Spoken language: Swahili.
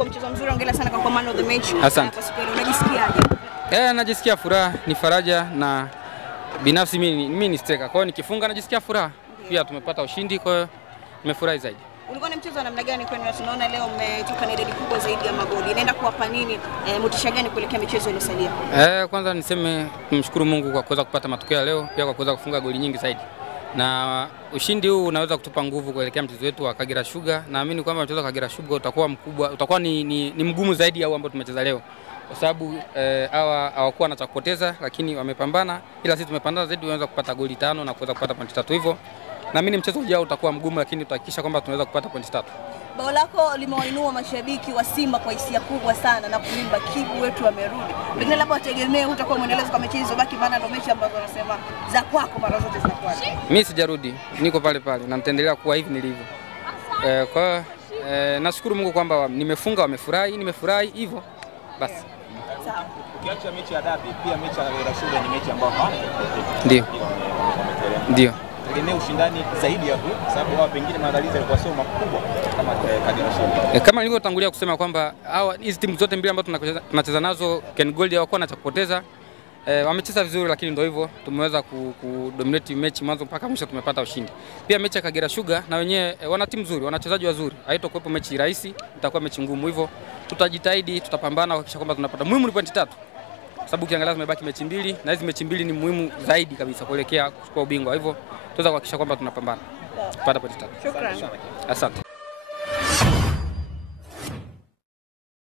kwa mchezo mzuri, hongera sana kwa man of the match. Asante. Unajisikiaje? Najisikia furaha, ni faraja na binafsi mimi ni striker. Kwa hiyo nikifunga najisikia furaha. Pia tumepata ushindi, kwa hiyo nimefurahi zaidi. Ulikuwa ni mchezo wa namna gani kwenu? Tunaona leo mmetoka na idadi kubwa zaidi ya magoli. Inaenda kuwapa nini motisha gani kuelekea michezo iliyosalia? Kwanza niseme tumshukuru Mungu kwa kuweza kupata matokeo ya leo, pia kwa kuweza kufunga goli nyingi zaidi. Na ushindi huu unaweza kutupa nguvu kuelekea mchezo wetu wa Kagera Sugar. Naamini kwamba mchezo wa Kagera Sugar utakuwa mkubwa, utakuwa ni mgumu zaidi au ambao tumecheza leo. Kwa sababu hawakuwa na cha kupoteza, lakini wamepambana, ila sisi tumepambana zaidi, tunaweza kupata goli 5 na kuweza kupata pointi 3 hivyo. Naamini mchezo ujao utakuwa mgumu, lakini tutahakikisha kwamba tunaweza kupata pointi 3. Bao lako limewainua mashabiki wa Simba kwa hisia kubwa sana na kuimba Kibu wetu amerudi. Pengine labda wategemee utakuwa muendelezo kwa mechi hizo baki, maana ndio mechi ambazo wanasema za kwako mara zote zinakuwa. Mimi sijarudi, niko pale pale na nitaendelea kuwa hivi nilivyo. Kwa nashukuru Mungu kwamba nimefunga, wamefurahi, nimefurahi hivyo. Basi. Sawa. Ukiacha mechi ya dabi, pia mechi ya Kagera Sugar ni mechi ambayo ndio. Ndio. Tegemea ushindani zaidi ya huu, sababu hao pengine maandalizi yalikuwa sio makubwa kama Kagera Sugar. Kama nilivyotangulia kusema kwamba hizi timu zote mbili ambazo tunacheza nazo Ken Gold hawakuwa na cha kupoteza. Wamecheza vizuri, lakini ndio hivyo tumeweza kudominate mechi mwanzo mpaka mwisho, tumepata ushindi. Pia mechi ya Kagera Sugar na wenyewe wana timu nzuri, wachezaji wazuri. Haitakuwepo mechi rahisi, itakuwa mechi ngumu, hivyo tutajitahidi, tutapambana kuhakikisha kwamba tunapata. Muhimu ni pointi 3. Sababu ukiangalia tumebaki mechi 2 na hizi mechi 2 ni muhimu zaidi kabisa kuelekea kuchukua ubingwa. Hivyo tuweza kuhakikisha kwamba tunapambana kupata pointi 3. Shukrani. Asante.